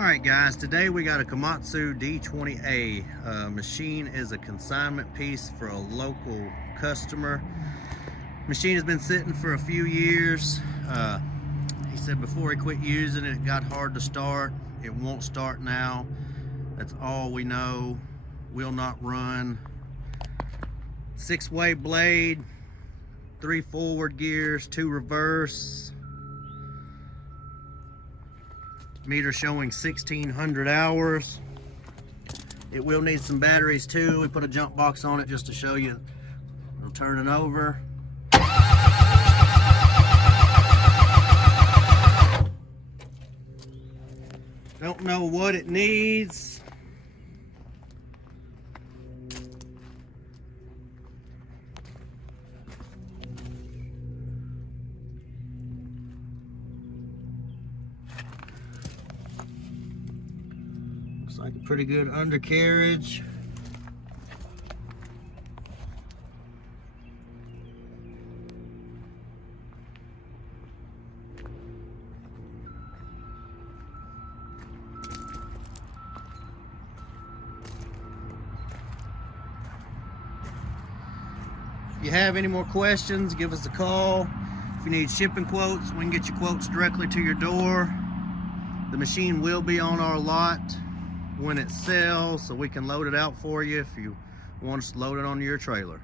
Alright guys, today we got a KOMATSU D20A. Machine is a consignment piece for a local customer. Machine has been sitting for a few years. He said before he quit using it, it got hard to start. It won't start now. That's all we know. Will not run. 6-way blade, 3 forward gears, 2 reverse. Meter showing 1600 hours. It will need some batteries too. We put a jump box on it just to show you it'll turn it over. Don't know what it needs. Looks like a pretty good undercarriage. If you have any more questions, give us a call. If you need shipping quotes, we can get you quotes directly to your door. The machine will be on our lot when it sells, so we can load it out for you if you want us to load it onto your trailer.